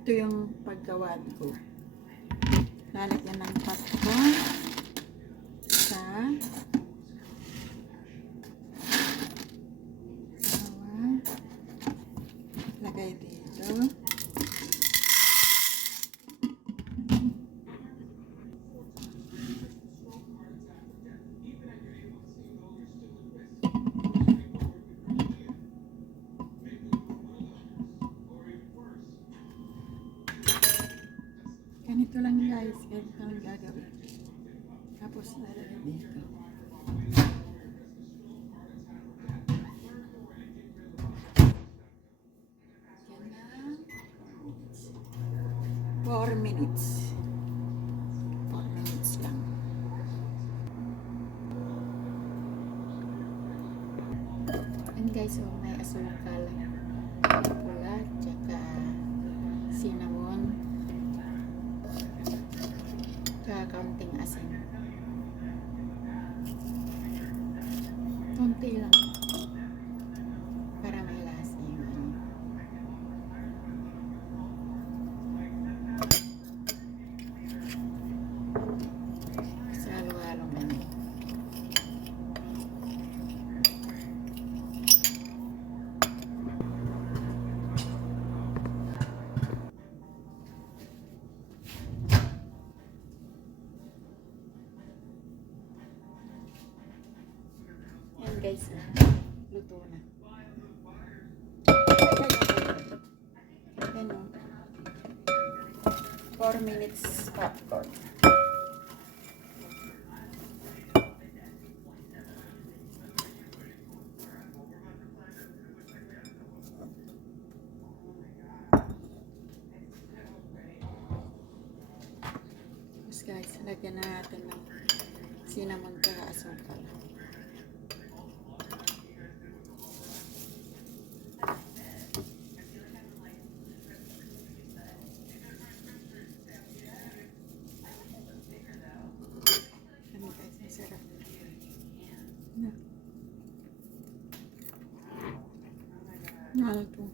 Ito yung paggawa ko. Lalagyan ng patka sa lagay dito. Ganito lang guys, ganito lang gagawin. Tapos lalagay dito. 4 minutes. 4 minutes lang. And guys, so may asukal. Pula, tsaka cinnamon. Tsaka kaunting asin. Konti lang. Para may lasa yung ano. Halo-halong ano. Ayan guys, luto na. Ayan o. 4 minutes popcorn. Tapos guys, lagyan na natin ng cinnamon at asukal. Ano guys, masarap. Na. Mahal to.